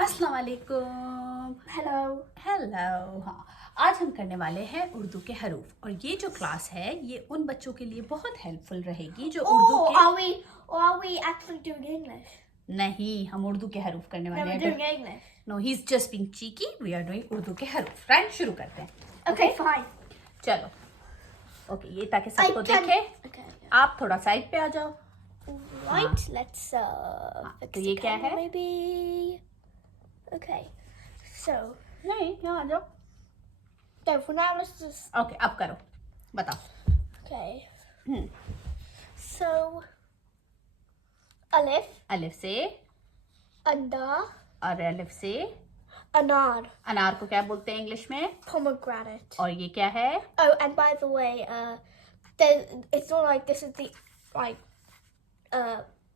अस्सलाम वालेकुम। Hello. Hello. हाँ, आज हम करने वाले हैं उर्दू के हरूफ और ये जो क्लास है ये उन बच्चों के लिए बहुत हेल्पफुल रहेगी जो उर्दू Oh, के are we actually doing English? नहीं, हम उर्दू के हरूफ करने No, वाले we're हैं। doing English. No, he is just being cheeky. We are doing Urdu के हरूफ। राइट, शुरू करते हैं। Okay, fine. चलो। ओके, ये ताकि सबको I can- देखे। Okay. आप थोड़ा साइड पे आ जाओ। Right. Let's fix तो the ये क्या camera, है? maybe. Okay. So, नहीं, यहाँ आ जाओ। no, for now let's just. Okay, अब करो, बताओ। Okay. So, alif, अलिफ से anda, और अलिफ से anar, अनार को क्या बोलते हैं इंग्लिश में? pomegranate. और ये क्या है? Oh, and by the way, it's not like this is the like,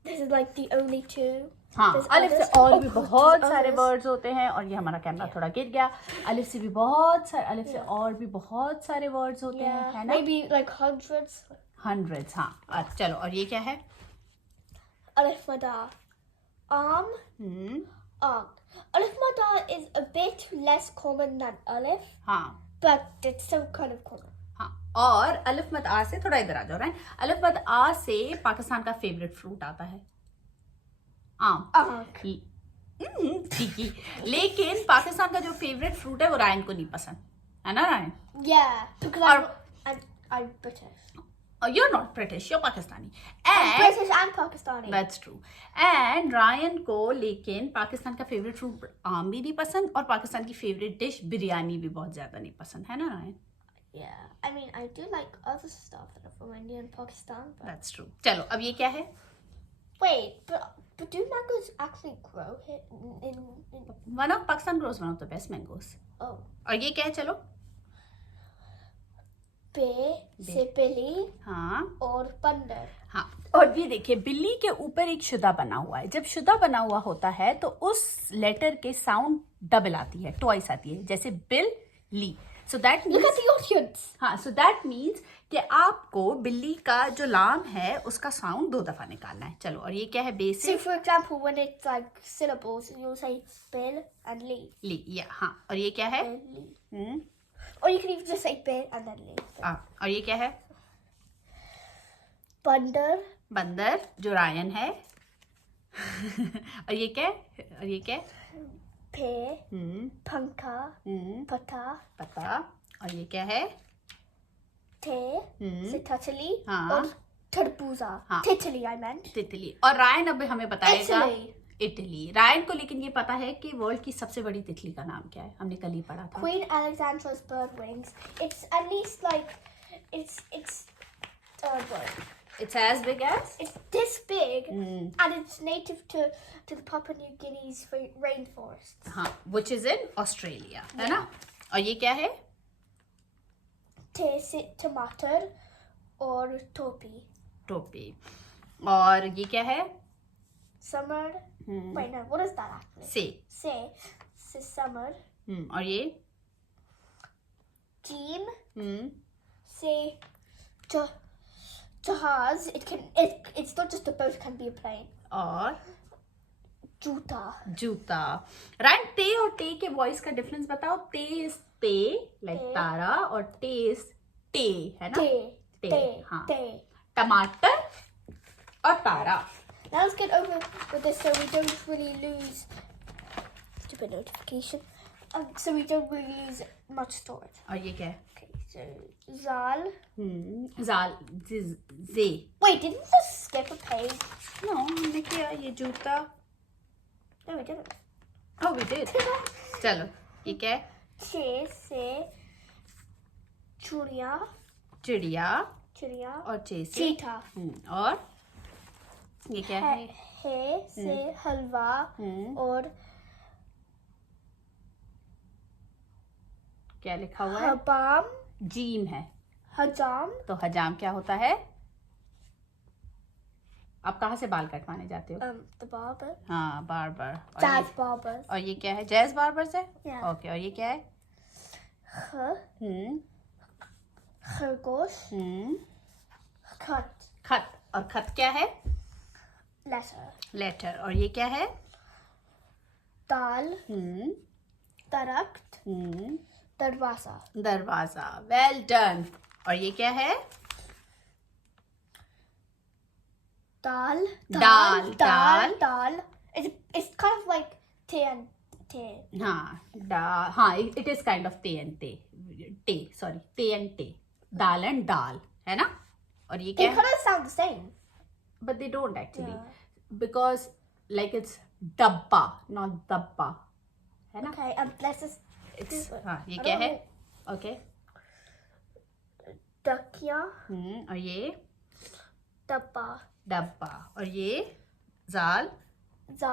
this is like the only two. हाँ, There's अलिफ से others. और Oh, भी God, बहुत there's सारे others. वर्ड्स होते हैं और ये हमारा कैमरा थोड़ा गिर गया। अलिफ से भी बहुत सारे, अलिफ से और भी बहुत सारे वर्ड्स होते हैं, Yeah, है ना? maybe like hundreds. हंड्रेड्स। हाँ, चलो, और ये क्या है? Alif Madar. Arm, art. Alif Madar is a bit less common than Alif, हाँ but it's still kind of common. हाँ, और अलिफ मद आ से थोड़ा इधर आ जाओ। राइट, अलिफ मद आ से पाकिस्तान का फेवरेट फ्रूट आता है आम। Ark. ठीक ही, लेकिन पाकिस्तान का जो फेवरेट फ्रूट है वो रायन को नहीं पसंद, है ना Ryan? Yeah, because I'm British. You're not British, you're Pakistani. I'm And British and Pakistani. that's true. And Ryan को लेकिन पाकिस्तान का फेवरेट फ्रूट आम भी नहीं पसंद और पाकिस्तान की फेवरेट डिश बिरयानी भी बहुत ज्यादा नहीं पसंद, है ना Ryan? Yeah, I mean I do like other stuff that are from India and Pakistan. But That's true. चलो, अब ये क्या है? wait, but do mangoes actually grow here in One of Pakistan grows one of the best mangoes. oh. और ये क्या है? चलो। से बिल्ली हाँ और बंदर. हाँ, और ये देखिए, बिल्ली के ऊपर एक शुदा बना हुआ है। जब शुदा बना हुआ होता है तो उस लेटर के साउंड डबल आती है, ट्वाइस आती है, जैसे Billy. So that Look at the audience. हाँ, सो दैट मीन्स कि आपको बिल्ली का जो लाम है उसका साउंड 2 दफा निकालना है। चलो, और ये क्या है? So, basic for example, when it's like syllables, you'll say Bill and Lee. ली, या हाँ, और ये क्या है? Lee. Or you can even just say Bill and then Lee. और ये क्या है? Bundar, बंदर, जो रायन है। और ये क्या है? और ये क्या है? Pear, Punka, Pata, पता। और ये क्या है? Tear, Sitatali, हाँ। or Tarbuza. हाँ। Titali, I meant. तितली। और रायन अब हमें बताएगा Italy. इटली। रायन को लेकिन ये पता है कि वर्ल्ड की सबसे बड़ी तितली का नाम क्या है, हमने कल ही पढ़ा था। Queen Alexandra's bird wings. It's at least like, it's what? It's as big as It's this big, and it's native to the Papua New Guinea's rainforests. हाँ, which is in Australia, है ना? और ये क्या है? टमाटर और टोपी. टोपी। और ये क्या है? Summer. Wait, no. What is that actually? से। Say summer. और ये? Jean. Say jahaz. It's not just a boat. It can be a plane. और जूता. जूता। रायन, ते और टे के वॉइस का डिफरेंस बताओ। ते इज ते, लाइक तारा, और टे इज टे, है ना? Te. हाँ। Te. टमाटर और तारा। Now let's get over with this so we don't really lose. Stupid notification. So we don't really lose much storage. और ये क्या है? Okay, so Zal. जाल, जे। Wait, didn't we just skip a page? No, हमने किया ये जूता। No, we didn't. Oh, we did. चलो, ये क्या है? Che se churia. चिड़िया। और चे से Cheetah. और ये क्या है? He se halwa और क्या लिखा हुआ है? habam. जीम है। Hajam. तो हजाम क्या होता है? आप कहाँ से बाल कटवाने जाते हो? The barber. हाँ, बार्बर। Jazz barbers. और ये क्या है? जैज बार्बर से? Yeah. ओके, और ये क्या है? खरगोश. खत. खत। और खत क्या है? Letter. लेटर। और ये क्या है? दाल, हम्म दरख्त, हम्म दरवाजा, दरवाजा, वेल डन। और ये क्या है? दाल, दाल, दाल, दाल. It's kind of like tea and tea. हाँ, इट इज काइंड ऑफ टे एंड टे, टे एंड टे, दाल एंड दाल, है ना? और ये They क्या है? kind of sound the same. But they don't actually, Yeah. because like it's dabba, not dabba, है ना? Okay, let's just. It's हाँ, ये I क्या don't है? know. Okay. Dakia, और ये dabba, डब्बा, और ये जाल, ze,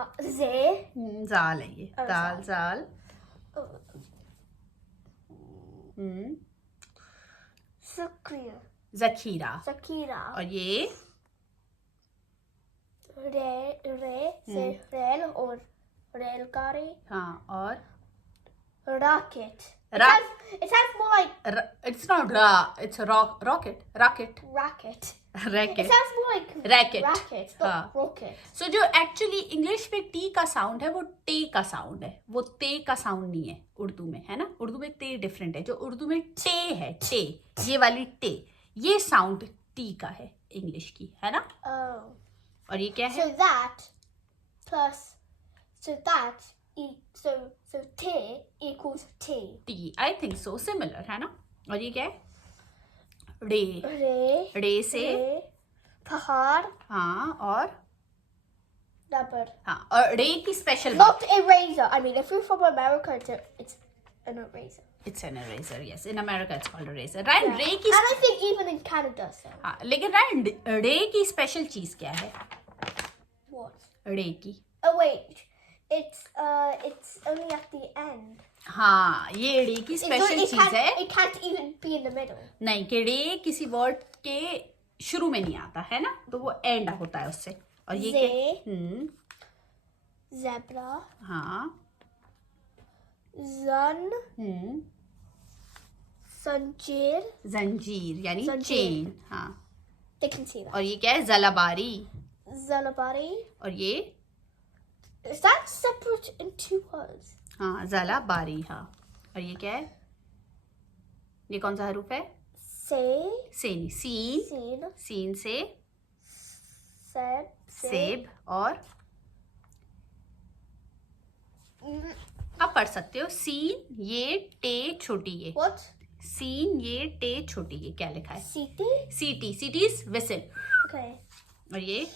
जाल है ये, और दाल जाल, Sukriya, जखीरा, Zakira, और ये re से रेल और रेलगाड़ी, हाँ, और rocket. Ra- It sounds more like it's not it's rocket, racket. It racket, sounds more like Racket. racket, not हाँ. rocket. सो जो एक्चुअली इंग्लिश में टी का साउंड है वो टे का साउंड है, वो ते का साउंड नहीं है उर्दू में, है ना? उर्दू में ते डिफरेंट है, जो उर्दू में टे है, टे, ये वाली टे, ये साउंड टी का है इंग्लिश की, है ना? Oh. और ये क्या है? So that plus so T equals T. T, I think so, similar, है ना? और ये क्या है? रे, Re, रे से re, pahar, हाँ, और rubber. हाँ, और रे की स्पेशल बात, Not eraser. I mean, if you're from America, it's an eraser. It's an eraser, yes, in America it's called eraser, right? Yeah. रे की And I think even in Canada, so. हाँ, लेकिन right, रे की special चीज क्या है? What? रे की, Oh wait, it's only at the end. हाँ, ये रे की स्पेशल चीज है, It can't even be in the middle. नहीं, कि रे किसी वर्ड के शुरू में नहीं आता, है ना? तो वो एंड होता है उससे। और ये क्या? Zebra, हाँ, zun, zanjeer. जंजीर यानी जंजीर। चेन, हाँ। They can see that. और ये क्या है? जलाबारी, Zalabari. और ये Is that separate in two words? हाँ, जलाबारी, हाँ। और ये क्या है? ये कौन सा हरूफ है? Say, सेन, सीन, seen, सीन से said, सेब, और Mm, आप पढ़ सकते हो, सीन ये टे छोटी ये, What? सीन ये टे छोटी ये, क्या लिखा है? Siti? सीटी, सीटी इज विसिल। Okay. और ये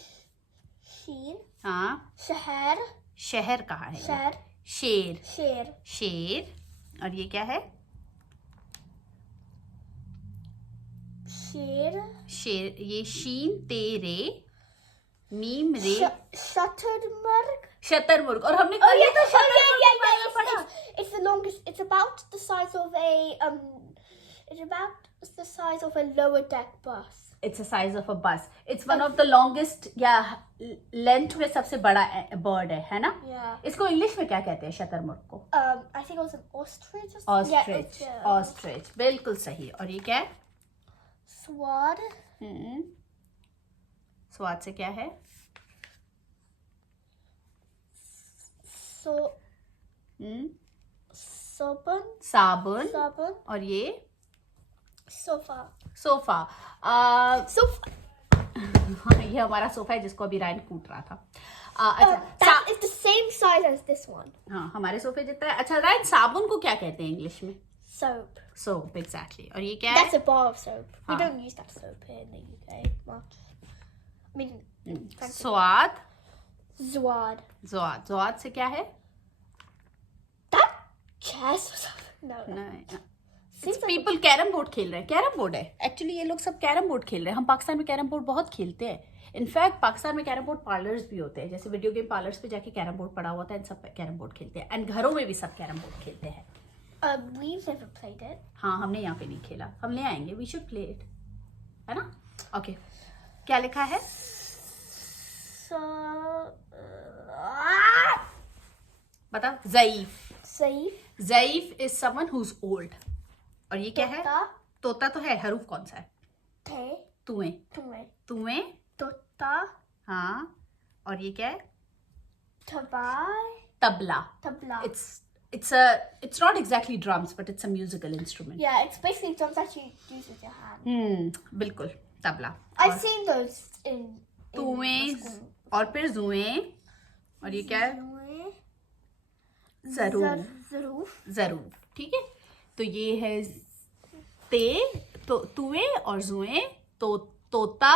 Sheen, हाँ, Shahar, शहर कहाँ है? ये? Shad, शेर, Sher, शेर, और ये क्या है? Sher, शेर, ये शीन तेरे, मीम रे, Shuttermurg. शतरमुर्ग। और हमने Oh कल yeah, तो oh yeah, शतरमुर्ग yeah, के बारे में yeah. पढ़ा। It's the longest. It's about the size of a It's about the size of a lower deck bus. It's the size of a bus. It's one of the longest या length में सबसे बड़ा bird है ना? Yeah. इसको English में क्या कहते हैं शतरमुर्ग को? I think it was an ostrich. Or something. Ostrich, Yeah, ostrich, बिल्कुल सही। और ये क्या है? Swad, स्वाद से क्या है? so, Sobun, साबुन, Sabun, और ये Sofa. सोफा। Sofa. हाँ, ये हमारा सोफा है जिसको अभी रायन कूट रहा था। अच्छा, That is the same size as this one. हाँ, हमारे सोफे जितना है। अच्छा रायन, साबुन को क्या कहते हैं इंग्लिश में? Soap. Soap, exactly. और ये क्या That's है? a bar of soap. We Huh. don't use that soap here in the UK much. I mean, fancy. स्वाद, Zwad. ज़्वाद, ज़्वाद से क्या है? That chess or something? No. नहीं, Seems like people carrom board खेल रहे हैं। कैरम बोर्ड है actually, ये लोग सब कैरम बोर्ड खेल रहे हैं। हम पाकिस्तान में कैरम बोर्ड बहुत खेलते हैं। इनफैक्ट पाकिस्तान में कैरम बोर्ड पार्लर्स भी होते हैं, जैसे वीडियो गेम पार्लर्स पे जाके कैरम बोर्ड पड़ा हुआ था, इन सब कैरम बोर्ड खेलते हैं। एंड घरों में भी सब कैरम बोर्ड खेलते हैं। we've never played it. हाँ, हमने यहाँ पे नहीं खेला, हम ले आएंगे, वी शुड प्ले इट, है ना? ओके, क्या लिखा है? So, बताओ। ज़ईफ, Saif. ज़ईफ is someone who is old. और ये क्या है? Tota. तोता तो है, हरूफ कौन सा है? Te. तुएं, Tume. तुएं, Tota. हाँ। और ये क्या है? Tabai. tabla. Tabla. It's not exactly drums, but it's a musical instrument. Yeah, it's basically drums that you use with your hand. बिल्कुल tabla. I've seen those in तुएं school. और फिर जुएं और ये क्या है? ज़रूफ. Zaroof. ज़रूफ. ठीक है. तो ये है तो तुएं और जुएं, तो तोता,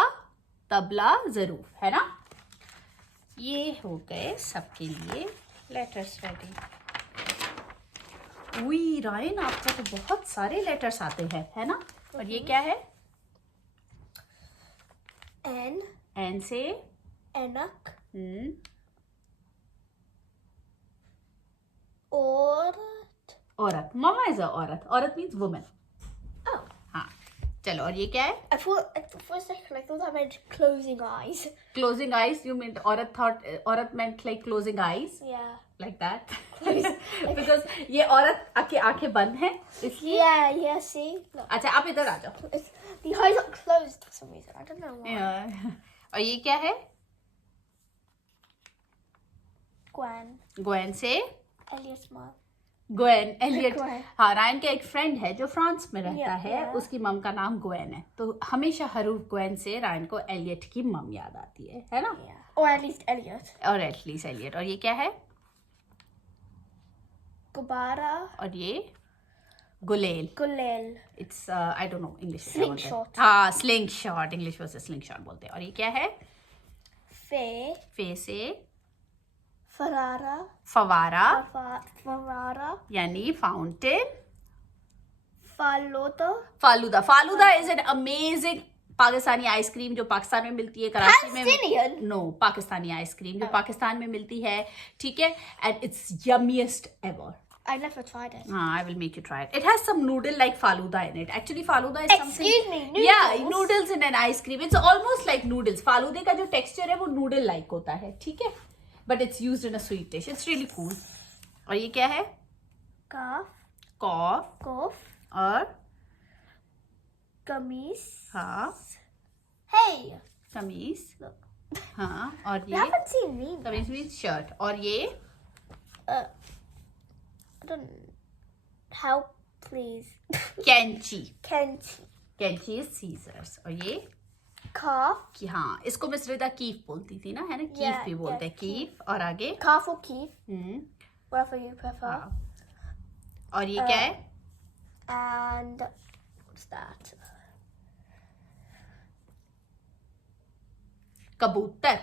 तबला, ज़रूफ, है ना? ये हो गए सबके लिए लेटर्स रेडी. उई रायन, आपको तो बहुत सारे लेटर्स आते हैं, है ना? और ये क्या है? N. एन से Enak. औरत. मामा इज अ औरत. औरत मीन्स वुमन. Oh. हाँ, चलो. और ये क्या है? I thought for a second I thought that meant closing eyes. Closing eyes. You meant औरत meant like closing eyes. Yeah. Like that. Because ये औरत आंखें बंद हैं इसलिए. Yeah. See. Look. अच्छा, आप इधर आ जाओ. The eyes are closed for some reason. I don't know why. और ये क्या है? Gwen. ग्वेन से Elliot's mom. Gwen. Elliot. Gwen. हाँ, रायन का एक फ्रेंड है जो फ्रांस में रहता Yeah, है. yeah. उसकी मम का नाम ग्वेन है. तो हमेशा हरूफ ग्वेन से रायन को एलियट की मम याद आती है ना? Yeah. Or at least Elliot. और एटलीस्ट एलियट. और ये क्या है? Gubara. और ये गुलेल. Gulel. It's I don't know English. Slingshot. हाँ, स्लिंग शॉट. इंग्लिश में स्लिंग शॉट बोलते हैं. और ये क्या है? Fe. फे से Ferrara. फवारा Ferrara. यानी fountain. Faluda. Falooda. Falooda is an amazing Pakistani ice cream जो पाकिस्तान में मिलती है, कराची में. Palestinian? नो, पाकिस्तानी आइसक्रीम जो पाकिस्तान में मिलती है. ठीक है. And it's yummiest ever. I never tried it. I will make you try it. It has some noodle like faluda in it. Actually, faluda is something. Excuse me, noodles? Yeah, noodles in an ice cream. It's almost like noodles. फालूदे का जो texture है वो noodle like होता है, ठीक है? But it's used in a sweet dish. It's really cool. और ये क्या है? Calf. Cough. Golf. और Gummies. हाँ, Hey. कमीज. Look. हाँ, और You ये haven't seen me. कमीज मीन्स शर्ट. और ये I don't. Help, please. कैंची. Kenchi. कैंची इज सीजर्स. और ये Calf. कि हाँ, इसको मिस रिदा कीफ बोलती थी ना, है ना? कीफ Yeah, भी बोलते हैं. yeah, Keefe. और आगे Calf or keef, hmm. whatever you prefer. हाँ. और ये क्या है? And what's that? कबूतर.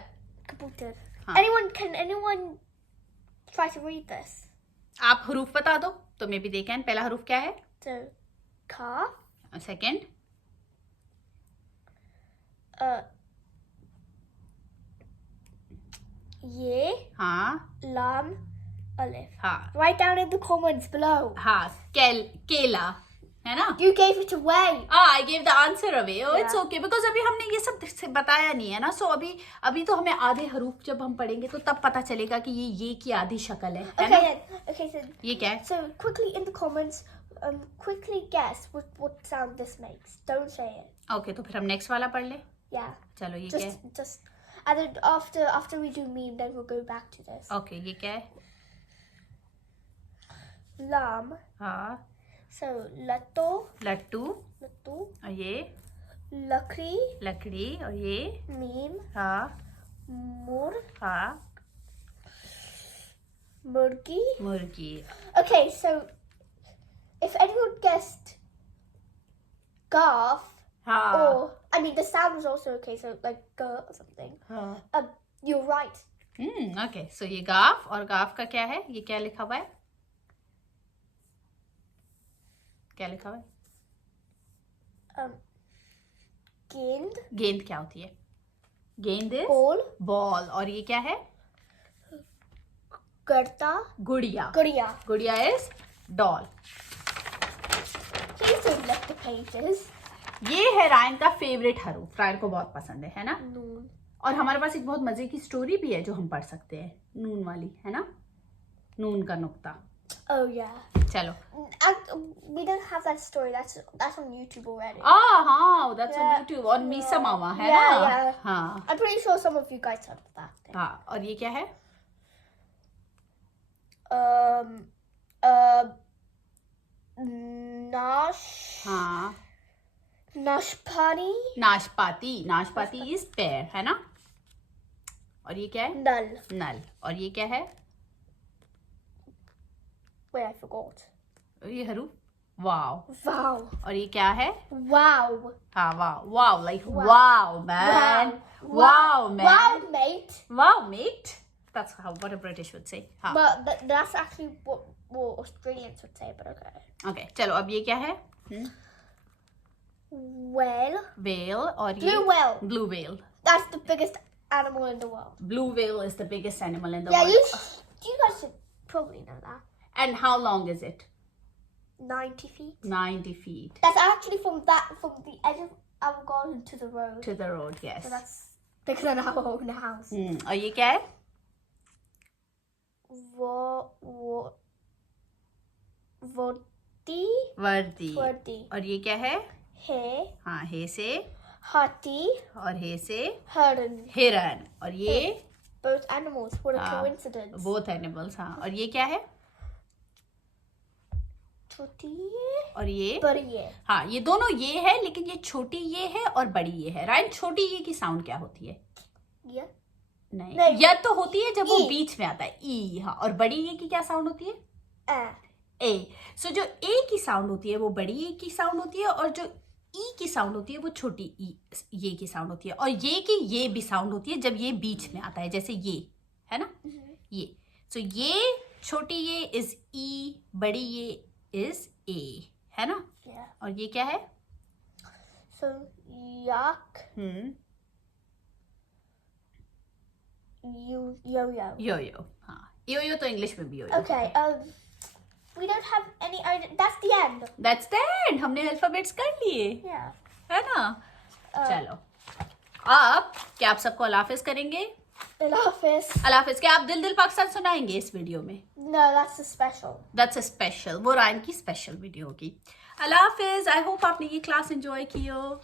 Kabuter. हाँ. Can anyone try to read this? आप हरूफ बता दो तो मैं भी देखें. पहला हरूफ क्या है? So, calf. Second Ye. हाँ. Lam. Alif. हाँ. Write down in the comments below. हाँ, केला, है ना? You gave it away. I gave the answer away. Oh, it's Yeah. okay because अभी हमने ये सब बताया नहीं है ना. So अभी तो हमें आधे हरूफ जब हम पढ़ेंगे तो तब पता चलेगा कि ये की आधी शक्ल है Okay ना? then. Okay then. ये क्या है? So quickly in the comments, quickly guess what sound this makes. Don't say it. Okay, तो फिर हम नेक्स्ट वाला पढ़ ले. Yeah. चलो, ये क्या है? Just and then after we do meme, then we'll go back to this. Okay, ये क्या है? Lam. हाँ. So latto. लट्टू. Latto. और ये Lakri. लकड़ी. और ये Meme. हाँ. Mur. हाँ. Murgi. मुर्गी. Okay, so if anyone guessed garf, हाँ. or I mean the sound was also okay, so like g or something. हाँ. You're right. ओके. सो ये गाफ. और गाफ का क्या है? ये क्या लिखा हुआ है? क्या लिखा हुआ है? Gend. गेंद क्या होती है? गेंद इज Ball. बॉल. और ये क्या है? Garta. गुड़िया. Guriya. गुड़िया is doll. Please don't lift the pages. ये है रायन का फेवरेट हरूफ. रायन को बहुत पसंद है ना? Noon. और हमारे पास एक बहुत मजे की स्टोरी भी है जो हम पढ़ सकते हैं. नून वाली, है ना? नून का नुक्ता. Oh yeah. चलो. We don't have that story. That's on YouTube already. हाँ, that's on Yeah. YouTube on Misa मामा, है Yeah, ना? yeah. हाँ. I'm pretty sure some of you guys heard of that. हाँ. और ये क्या है? हाँ, Nashpani. नाशपाती इज पेयर, है ना? और ये क्या है? Null. नल। और ये क्या है? Wait, I forgot. ये हरू, वाव। Wow. और ये क्या है? Wow. हाँ, wow, wow, like Wow. Wow man, wow man, Wow, mate. Wow mate. That's how what a British would say. हाँ, But that's actually what Australians would say, but okay. Okay, चलो अब ये क्या है? Whale. वेल। और Blue ये whale. Blue whale. That's the biggest animal in the world. Blue whale is the biggest animal in the Yeah, world. you guys should probably know that. And how long is it? 90 feet. 90 feet That's actually from the edge of our garden to the road. to the road, yes. So that's bigger than our own house. और ये क्या है? Voti. वर्दी। Voti. और ये क्या है? He. हाँ, हे से, Hati. और हे से Heron. हिरन। और ये Both animals. What a हाँ, coincidence. both animals। हाँ, और ये क्या है? Choti. और ये Bariye. हाँ, ये दोनों ये है, लेकिन ये छोटी ये है और बड़ी ये है। रायन, छोटी ये की साउंड क्या होती है? Yeah. नहीं, या तो होती है जब वो ई। बीच में आता है, ई। हाँ, और बड़ी ये की क्या साउंड होती है? ए। सो जो ए की साउंड होती है वो बड़ी ए की साउंड होती है, और जो ई की साउंड होती है वो छोटी ई ये की साउंड होती है। और ये की ये भी साउंड होती है जब ये बीच में आता है, जैसे ये है ना, ये। सो ये छोटी ये इज ई, बड़ी ये इज ए, है ना? Yeah. और ये क्या है? So yak. Yo-yo. यो यो। हाँ, यो यो तो इंग्लिश में भी यो। Okay. We don't have any. That's the end. That's the end. हमने अल्फाबेट्स कर लिए, Yeah. है ना? चलो, अब क्या आप सबको अल्लाह हाफिज करेंगे? अल्लाह हाफिज. अल्लाह हाफिज। क्या आप दिल दिल पाकिस्तान सुनाएंगे इस वीडियो में? No, that's a special. That's a special, वो रायन की स्पेशल वीडियो होगी। अल्लाह हाफिज। आई होप आपने ये क्लास एंजॉय की हो।